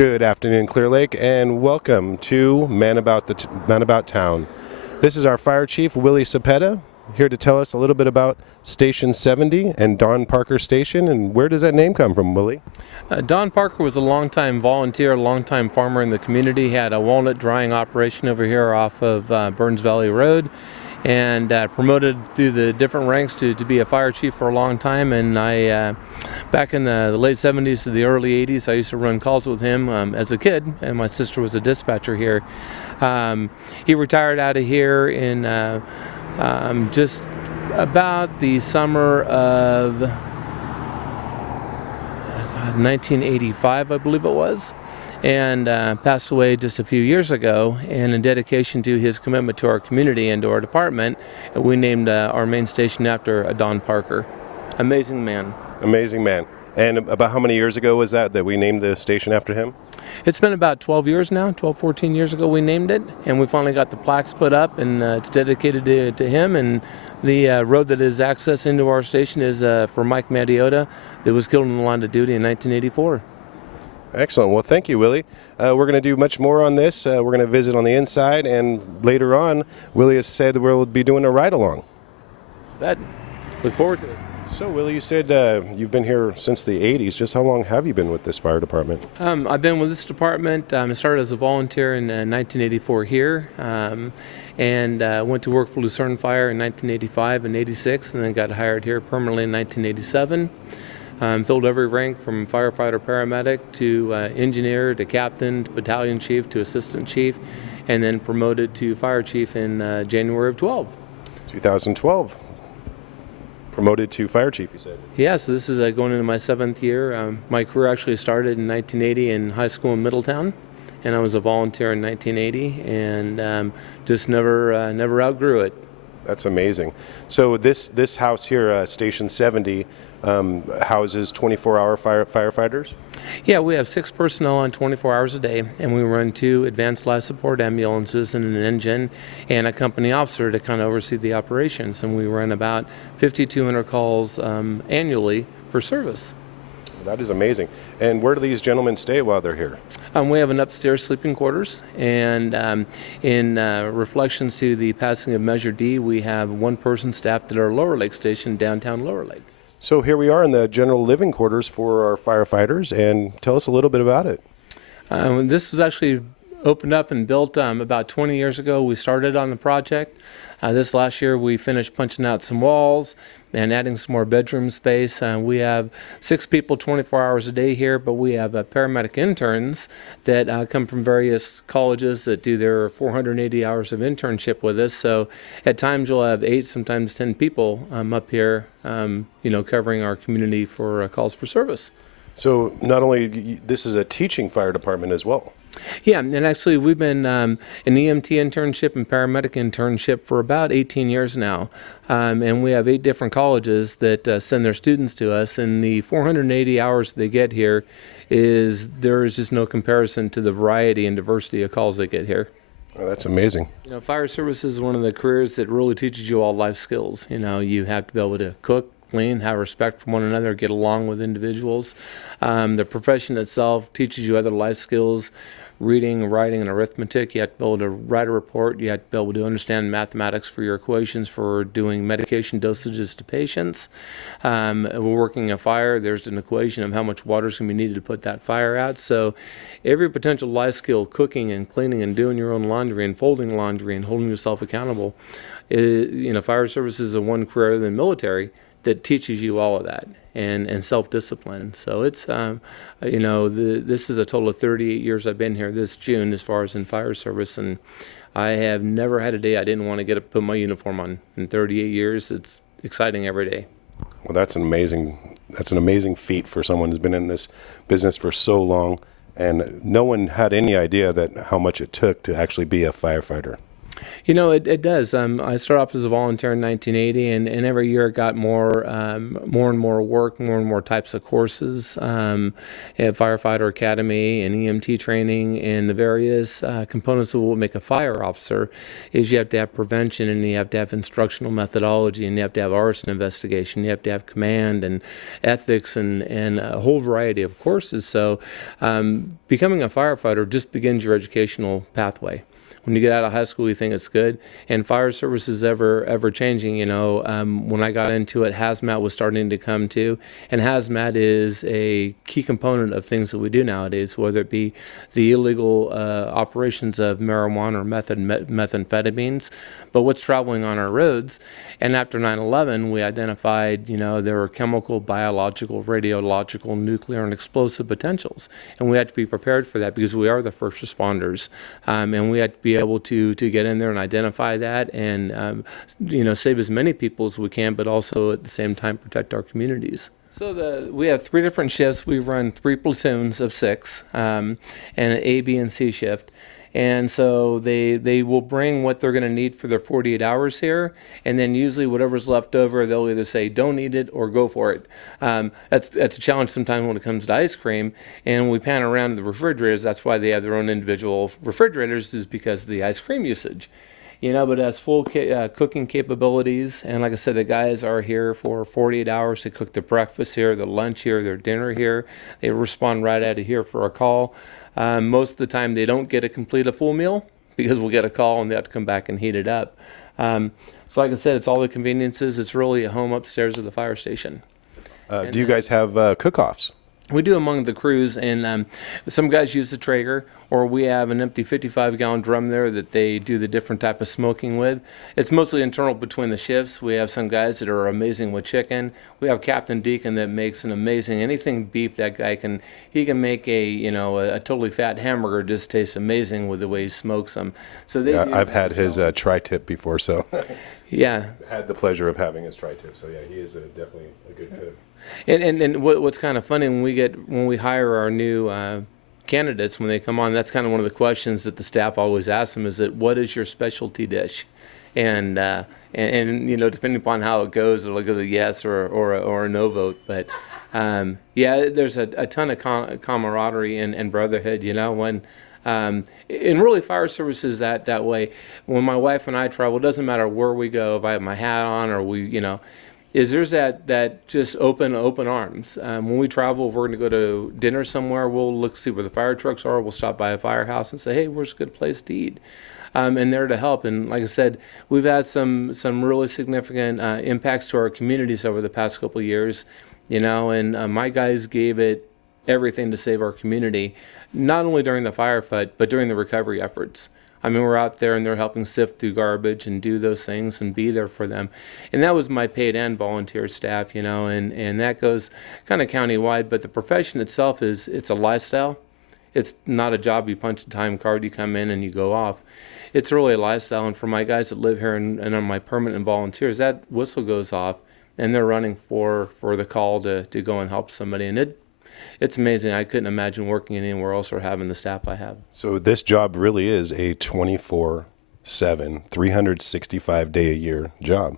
Good afternoon, Clearlake, and welcome to Man About Town. This is our Fire Chief, Willie Sapeta, here to tell us a little bit about Station 70 and Don Parker Station, and where does that name come from, Willie? Don Parker was a longtime volunteer, a longtime farmer in the community. He had a walnut drying operation over here off of Burns Valley Road, and promoted through the different ranks to be a fire chief for a long time. And I, back in the late 70s to the early 80s, I used to run calls with him as a kid, and my sister was a dispatcher here. He retired out of here in just about the summer of 1985, I believe it was, and passed away just a few years ago. And in dedication to his commitment to our community and to our department, we named our main station after Don Parker. Amazing man. Amazing man. And about how many years ago was that we named the station after him? It's been about 12 years now, 14 years ago we named it, and we finally got the plaques put up, and it's dedicated to him. And the road that is access into our station is for Mike Mattiota, that was killed in the line of duty in 1984. Excellent. Well, thank you, Willie. We're going to do much more on this. We're going to visit on the inside, and later on, Willie has said we'll be doing a ride-along. Look forward to it. So, Willie, you said you've been here since the 80s. Just how long have you been with this fire department? I've been with this department. I started as a volunteer in 1984 here, and went to work for Lucerne Fire in 1985 and 86, and then got hired here permanently in 1987. Filled every rank from firefighter, paramedic to engineer to captain to battalion chief to assistant chief, and then promoted to fire chief in January of 2012. Promoted to fire chief, you said? Yeah, so this is going into my 7th year. My career actually started in 1980 in high school in Middletown, and I was a volunteer in 1980, and just never outgrew it. That's amazing. So this house here, Station 70, houses 24-hour firefighters? Yeah, we have 6 personnel on 24 hours a day, and we run 2 advanced life support ambulances and an engine and a company officer to kind of oversee the operations. And we run about 5,200 calls annually for service. That is amazing. And where do these gentlemen stay while they're here? We have an upstairs sleeping quarters, and in reflections to the passing of Measure D, we have 1 person staffed at our Lower Lake Station, downtown Lower Lake. So here we are in the general living quarters for our firefighters, and tell us a little bit about it. This was actually opened up and built about 20 years ago. We started on the project. This last year we finished punching out some walls and adding some more bedroom space. We have 6 people 24 hours a day here, but we have paramedic interns that come from various colleges that do their 480 hours of internship with us. So at times you'll have 8, sometimes 10 people up here, covering our community for calls for service. So not only this is a teaching fire department as well. Yeah, and actually we've been an EMT internship and paramedic internship for about 18 years now. And we have 8 different colleges that send their students to us, and the 480 hours they get here there is just no comparison to the variety and diversity of calls they get here. Oh, that's amazing. Fire service is one of the careers that really teaches you all life skills. You have to be able to cook, clean, have respect for one another, get along with individuals. The profession itself teaches you other life skills, reading, writing, and arithmetic. You have to be able to write a report. You have to be able to understand mathematics for your equations for doing medication dosages to patients. We're working a fire. There's an equation of how much water is going to be needed to put that fire out. So every potential life skill, cooking and cleaning and doing your own laundry and folding laundry and holding yourself accountable, fire service is a one career than military that teaches you all of that and self-discipline. So it's, this is a total of 38 years I've been here this June as far as in fire service, and I have never had a day I didn't want to put my uniform on. In 38 years, it's exciting every day. Well, that's an amazing feat for someone who's been in this business for so long, and no one had any idea how much it took to actually be a firefighter. It does. I started off as a volunteer in 1980, and every year it got more and more work, more and more types of courses at Firefighter Academy and EMT training, and the various components of what make a fire officer is you have to have prevention, and you have to have instructional methodology, and you have to have arson investigation, you have to have command and ethics, and a whole variety of courses. So becoming a firefighter just begins your educational pathway. When you get out of high school, you think it's good, and fire service is ever changing. When I got into it, hazmat was starting to come too, and hazmat is a key component of things that we do nowadays, whether it be the illegal operations of marijuana or methamphetamines, but what's traveling on our roads. And after 9/11, we identified, there were chemical, biological, radiological, nuclear, and explosive potentials, and we had to be prepared for that because we are the first responders, and we had to be able to get in there and identify that, and save as many people as we can, but also at the same time protect our communities. So we have 3 different shifts. We run 3 platoons of 6, and an A, B, and C shift. And so they will bring what they're going to need for their 48 hours here, and then usually whatever's left over, they'll either say don't eat it or go for it. That's a challenge sometimes when it comes to ice cream, and when we pan around the refrigerators, that's why they have their own individual refrigerators, is because of the ice cream usage. But it has full cooking capabilities, and like I said, the guys are here for 48 hours to cook their breakfast here, their lunch here, their dinner here. They respond right out of here for a call. Most of the time they don't get a full meal because we'll get a call and they have to come back and heat it up. So like I said, it's all the conveniences. It's really a home upstairs of the fire station. Do you guys have cook-offs? We do among the crews, and some guys use the Traeger, or we have an empty 55-gallon drum there that they do the different type of smoking with. It's mostly internal between the shifts. We have some guys that are amazing with chicken. We have Captain Deacon that makes an amazing, anything beef, that guy can make a totally fat hamburger just taste amazing with the way he smokes them. So I've had his tri-tip before, so yeah. Had the pleasure of having his tri-tip, so yeah, he is definitely a good cook. And what's kind of funny, when we hire our new candidates, when they come on, that's kind of one of the questions that the staff always asks them, is that what is your specialty dish? And depending upon how it goes, it'll go to yes or a no vote. But there's a ton of camaraderie and brotherhood. And really fire service is that way. When my wife and I travel, it doesn't matter where we go, if I have my hat on or there's that just open arms. When we travel, if we're going to go to dinner somewhere, we'll see where the fire trucks are. We'll stop by a firehouse and say, hey, where's a good place to eat? And there to help. And like I said, we've had some really significant impacts to our communities over the past couple of years. And my guys gave it everything to save our community, not only during the firefight, but during the recovery efforts. We're out there and they're helping sift through garbage and do those things and be there for them. And that was my paid and volunteer staff, and that goes kind of countywide. But the profession itself it's a lifestyle. It's not a job. You punch a time card, you come in and you go off. It's really a lifestyle. And for my guys that live here and are my permanent volunteers, that whistle goes off and they're running for the call to go and help somebody. And it's amazing. I couldn't imagine working anywhere else or having the staff I have. So this job really is a 24/7, 365-day-a-year job.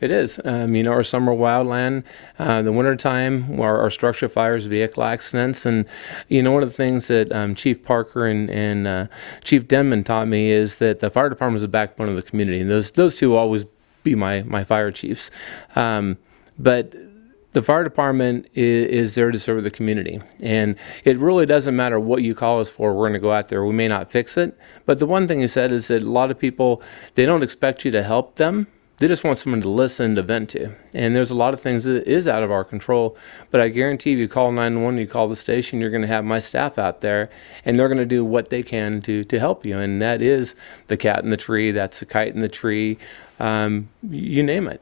It is. Our summer wildland, the wintertime, our structure fires, vehicle accidents. And, one of the things that Chief Parker and Chief Denman taught me is that the fire department is the backbone of the community. And those two will always be my fire chiefs. But the fire department is there to serve the community. And it really doesn't matter what you call us for. We're going to go out there. We may not fix it. But the one thing he said is that a lot of people, they don't expect you to help them. They just want someone to listen, to vent to. And there's a lot of things that is out of our control. But I guarantee you call 911, you call the station, you're going to have my staff out there, and they're going to do what they can to help you. And that is the cat in the tree, that's the kite in the tree, you name it.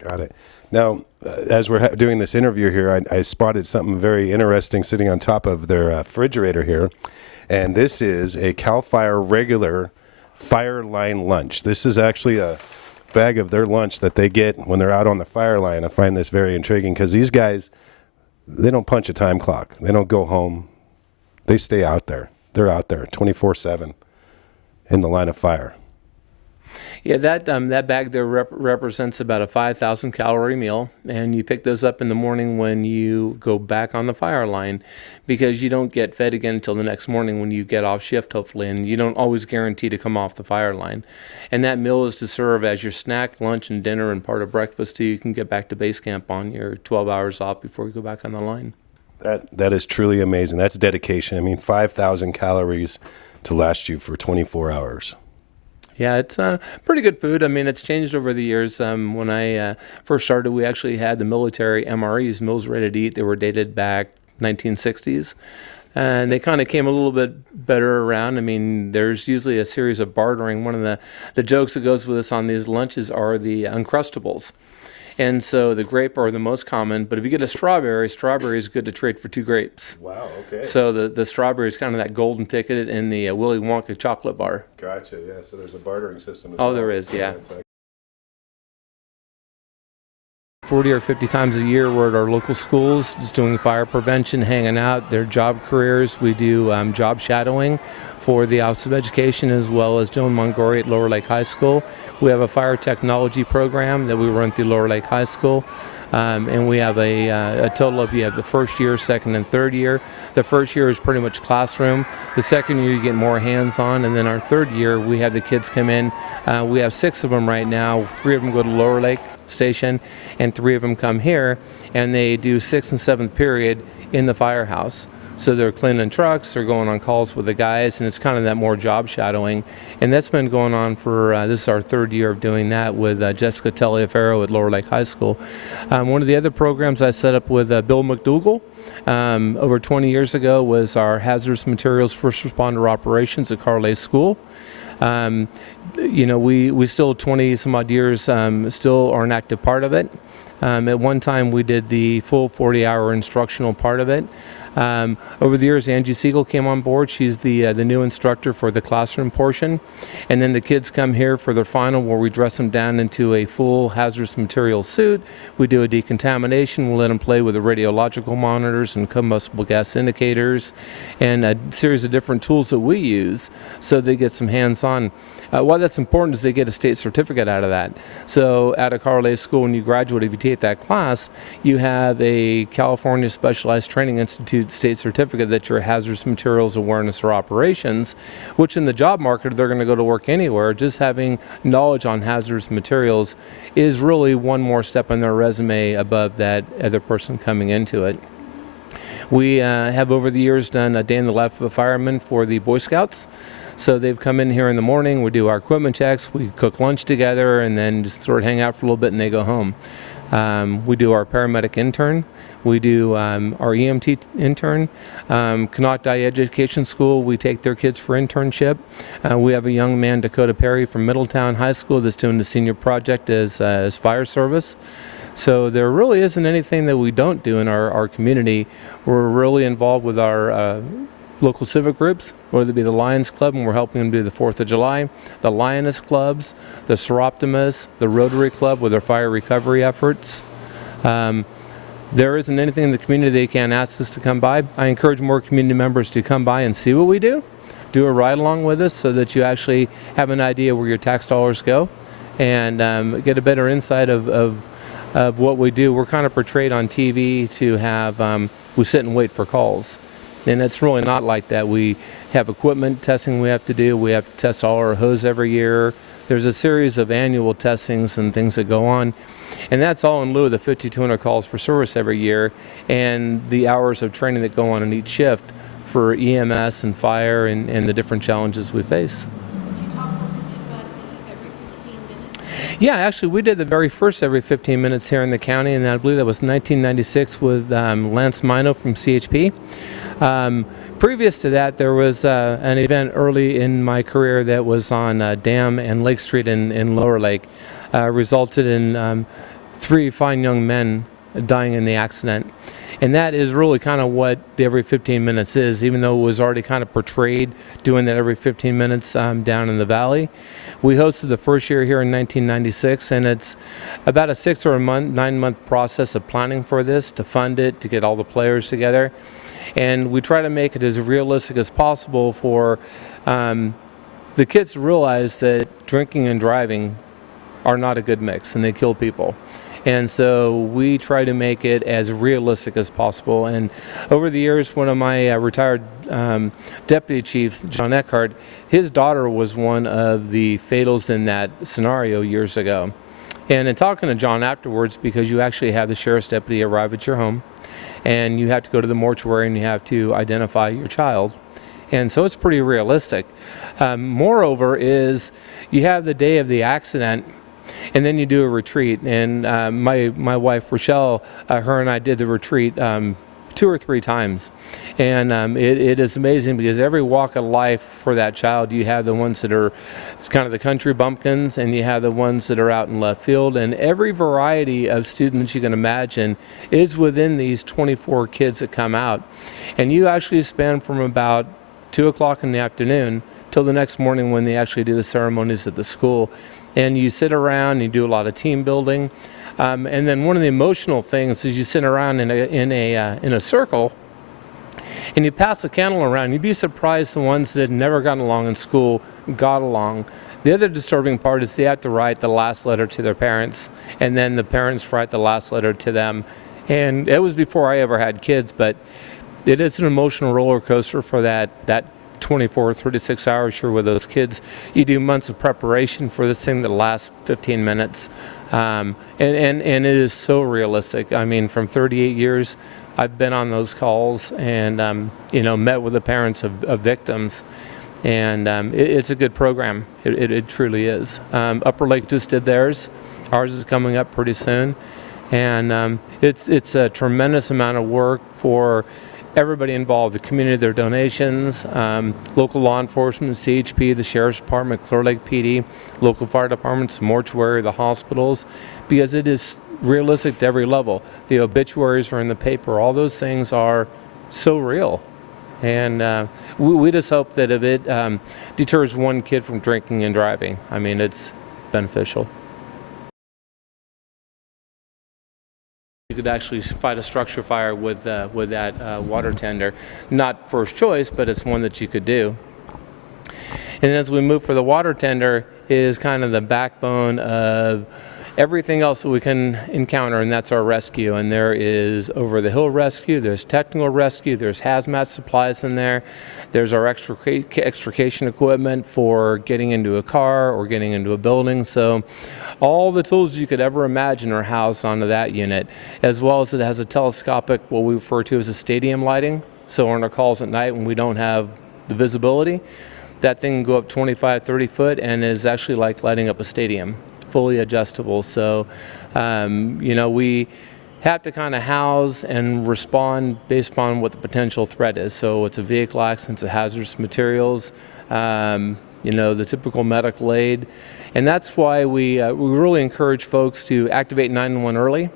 Got it. Now, as we're doing this interview here, I spotted something very interesting sitting on top of their refrigerator here. And this is a CAL FIRE regular fire line lunch. This is actually a bag of their lunch that they get when they're out on the fire line. I find this very intriguing because these guys, they don't punch a time clock. They don't go home. They stay out there. They're out there 24/7 in the line of fire. Yeah, that bag there represents about a 5,000 calorie meal, and you pick those up in the morning when you go back on the fire line, because you don't get fed again until the next morning when you get off shift, hopefully, and you don't always guarantee to come off the fire line. And that meal is to serve as your snack, lunch, and dinner, and part of breakfast, so you can get back to base camp on your 12 hours off before you go back on the line. That is truly amazing. That's dedication. I mean, 5,000 calories to last you for 24 hours. Yeah, it's pretty good food. I mean, it's changed over the years. When I first started, we actually had the military MREs, meals ready to eat. They were dated back 1960s. And they kind of came a little bit better around. I mean, there's usually a series of bartering. One of the jokes that goes with us on these lunches are the Uncrustables. And so the grape are the most common, but if you get a strawberry is good to trade for 2 grapes. Wow, okay. So the strawberry is kind of that golden ticket in the Willy Wonka chocolate bar. Gotcha, yeah, so there's a bartering system as Oh, well. there is, yeah. It's like 40 or 50 times a year, we're at our local schools just doing fire prevention, hanging out, their job careers. We do job shadowing for the Office of Education as well as Joan Montgomery at Lower Lake High School. We have a fire technology program that we run through Lower Lake High School. And we have a total of, you have the first year, second, and third year. The first year is pretty much classroom. The second year, you get more hands-on. And then our third year, we have the kids come in. We have 6 of them right now. 3 of them go to Lower Lake Station, and 3 of them come here, and they do 6th and 7th period in the firehouse. So they're cleaning trucks, they're going on calls with the guys, and it's kind of that more job shadowing. And that's been going on for, this is our 3rd year of doing that with Jessica Taliaferro at Lower Lake High School. One of the other programs I set up with Bill McDougall over 20 years ago was our hazardous materials first responder operations at Clearlake School. We still 20 some odd years still are an active part of it. At one time we did the full 40-hour instructional part of it. Over the years, Angie Siegel came on board. She's the new instructor for the classroom portion. And then the kids come here for their final, where we dress them down into a full hazardous material suit. We do a decontamination. We'll let them play with the radiological monitors and combustible gas indicators and a series of different tools that we use, so they get some hands-on. Why that's important is they get a state certificate out of that. So at a Clearlake School, when you graduate, if you take that class, you have a California Specialized Training Institute state certificate that you're hazardous materials awareness or operations, which in the job market, they're going to go to work anywhere. Just having knowledge on hazardous materials is really one more step on their resume above that other person coming into it. We have over the years done a day in the life of a fireman for the Boy Scouts. So they've come in here in the morning, we do our equipment checks, we cook lunch together, and then just sort of hang out for a little bit and they go home. We do our paramedic intern, we do our EMT intern. Connaught Dye Education School, we take their kids for internship. We have a young man, Dakota Perry, from Middletown High School that's doing the senior project as fire service. So there really isn't anything that we don't do in our community. We're really involved with our local civic groups, whether it be the Lions Club, and we're helping them do the 4th of July, the Lioness Clubs, the Seroptimus, the Rotary Club with their fire recovery efforts. There isn't anything in the community they can't ask us to come by. I encourage more community members to come by and see what we do a ride along with us, so that you actually have an idea where your tax dollars go, and get a better insight of what we do. We're kind of portrayed on TV to have, we sit and wait for calls. And it's really not like that. We have equipment testing we have to do. We have to test all our hose every year. There's a series of annual testings and things that go on. And that's all in lieu of the 5,200 calls for service every year and the hours of training that go on in each shift for EMS and fire and the different challenges we face. Could you talk a little bit about the every 15 minutes? Yeah, actually, we did the very first every 15 minutes here in the county, and I believe that was 1996 with Lance Mino from CHP. Previous to that, there was an event early in my career that was on Dam and Lake Street in Lower Lake, resulted in 3 fine young men dying in the accident. And that is really kind of what the every 15 minutes is, even though it was already kind of portrayed doing that every 15 minutes down in the valley. We hosted the first year here in 1996, and it's about a 6 or 9 month process of planning for this, to fund it, to get all the players together. And we try to make it as realistic as possible for the kids realize that drinking and driving are not a good mix, and they kill people. And so we try to make it as realistic as possible. And over the years, one of my retired deputy chiefs, John Eckhart, his daughter was one of the fatals in that scenario years ago. And in talking to John afterwards, because you actually have the sheriff's deputy arrive at your home, and you have to go to the mortuary and you have to identify your child. And so it's pretty realistic. Moreover is you have the day of the accident, and then you do a retreat. And my wife, Rochelle, her and I did the retreat 2 or 3 times. And it is amazing because every walk of life for that child, you have the ones that are kind of the country bumpkins, and you have the ones that are out in left field. And every variety of students you can imagine is within these 24 kids that come out. And you actually spend from about 2 o'clock in the afternoon till the next morning when they actually do the ceremonies at the school. And you sit around, you do a lot of team building. And then one of the emotional things is you sit around in a circle, and you pass the candle around. You'd be surprised the ones that had never gotten along in school got along. The other disturbing part is they have to write the last letter to their parents, and then the parents write the last letter to them. And it was before I ever had kids, but it is an emotional roller coaster for that 24, 36 hours sure with those kids. You do months of preparation for this thing that lasts 15 minutes. And it is so realistic. I mean, from 38 years, I've been on those calls and, met with the parents of victims. And it's a good program. It truly is. Upper Lake just did theirs. Ours is coming up pretty soon. And it's a tremendous amount of work for everybody involved, the community, their donations, local law enforcement, the CHP, the Sheriff's Department, Clearlake PD, local fire departments, mortuary, the hospitals, because it is realistic to every level. The obituaries are in the paper. All those things are so real. And we just hope that if it deters one kid from drinking and driving, I mean, it's beneficial. You could actually fight a structure fire with that water tender. Not first choice, but it's one that you could do. And as we move for the water tender is kind of the backbone of everything else that we can encounter, and that's our rescue. And there is over-the-hill rescue, there's technical rescue, there's hazmat supplies in there, there's our extrication equipment for getting into a car or getting into a building. So all the tools you could ever imagine are housed onto that unit, as well as it has a telescopic, what we refer to as a stadium lighting. So on our calls at night when we don't have the visibility, that thing can go up 25, 30 foot and is actually like lighting up a stadium. Fully adjustable. So, we have to kind of house and respond based upon what the potential threat is. So it's a vehicle accident, it's hazardous materials, the typical medical aid. And that's why we really encourage folks to activate 911 early.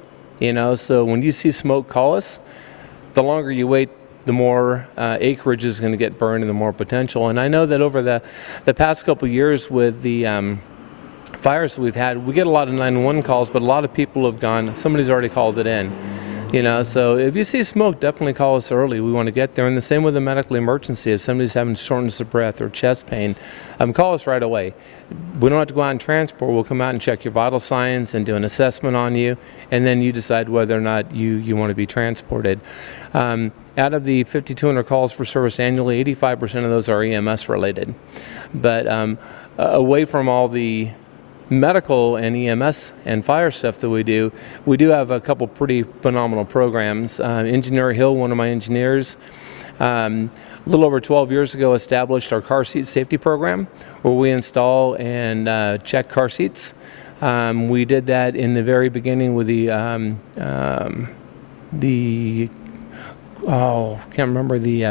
So when you see smoke, call us. The longer you wait, the more acreage is going to get burned and the more potential. And I know that over the past couple of years with the fires that we've had, we get a lot of 911 calls, but a lot of people have gone, somebody's already called it in. So if you see smoke, definitely call us early. We want to get there. And the same with a medical emergency. If somebody's having shortness of breath or chest pain, call us right away. We don't have to go out and transport. We'll come out and check your vital signs and do an assessment on you, and then you decide whether or not you want to be transported. Out of the 5,200 calls for service annually, 85% of those are EMS related. But away from all the medical and EMS and fire stuff that we do have a couple pretty phenomenal programs. Engineer Hill, one of my engineers, a little over 12 years ago established our car seat safety program where we install and check car seats. We did that in the very beginning with the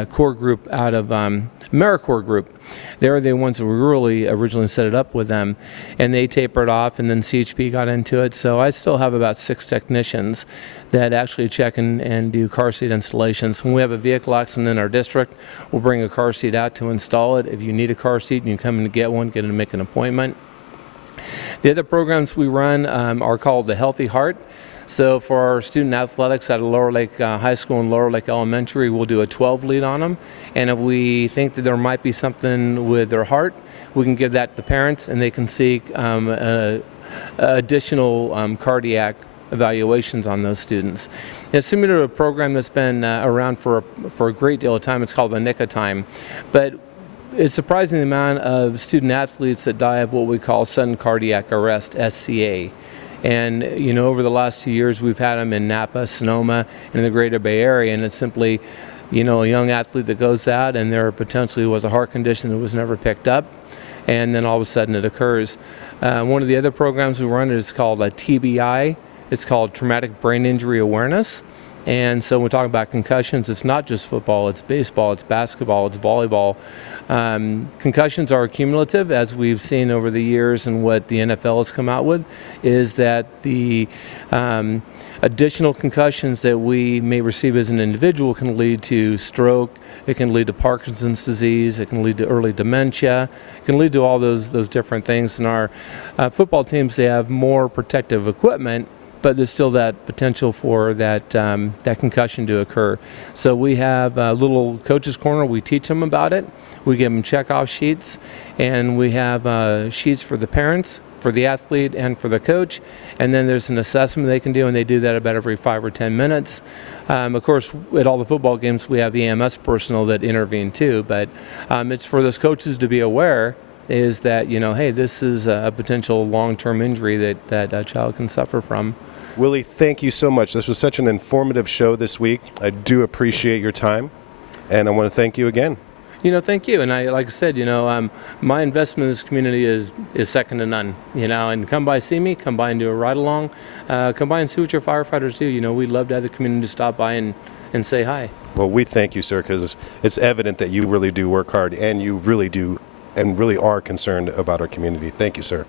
core group out of AmeriCorps group. They were the ones that we really originally set it up with them, and they tapered off, and then CHP got into it. So I still have about 6 technicians that actually check and do car seat installations. When we have a vehicle accident in our district, we'll bring a car seat out to install it. If you need a car seat and you come in to get one, get in to make an appointment. The other programs we run are called the Healthy Heart. So for our student athletics at Lower Lake High School and Lower Lake Elementary, we'll do a 12 lead on them. And if we think that there might be something with their heart, we can give that to the parents, and they can seek additional cardiac evaluations on those students. It's similar to a program that's been around for a great deal of time. It's called the Nick of Time. But it's surprising the amount of student athletes that die of what we call sudden cardiac arrest, SCA. And over the last 2 years, we've had them in Napa, Sonoma, and in the Greater Bay Area, and it's simply, a young athlete that goes out and there potentially was a heart condition that was never picked up, and then all of a sudden it occurs. One of the other programs we run is called a TBI. It's called Traumatic Brain Injury Awareness. And so when we talk about concussions, it's not just football, it's baseball, it's basketball, it's volleyball. Concussions are cumulative, as we've seen over the years, and what the NFL has come out with is that the additional concussions that we may receive as an individual can lead to stroke, it can lead to Parkinson's disease, it can lead to early dementia, it can lead to all those different things. In our football teams, they have more protective equipment, but there's still that potential for that concussion to occur. So we have a little coach's corner. We teach them about it. We give them checkoff sheets, and we have sheets for the parents, for the athlete, and for the coach. And then there's an assessment they can do, and they do that about every 5 or 10 minutes. Of course, at all the football games, we have EMS personnel that intervene too, but it's for those coaches to be aware is that, hey, this is a potential long-term injury that a child can suffer from. Willie, thank you so much. This was such an informative show this week. I do appreciate your time, and I want to thank you again. Thank you. And like I said, my investment in this community is second to none. And come by, see me, come by and do a ride along, come by and see what your firefighters do. We'd love to have the community stop by and say hi. Well, we thank you, sir, because it's evident that you really do work hard, and you really do and really are concerned about our community. Thank you, sir.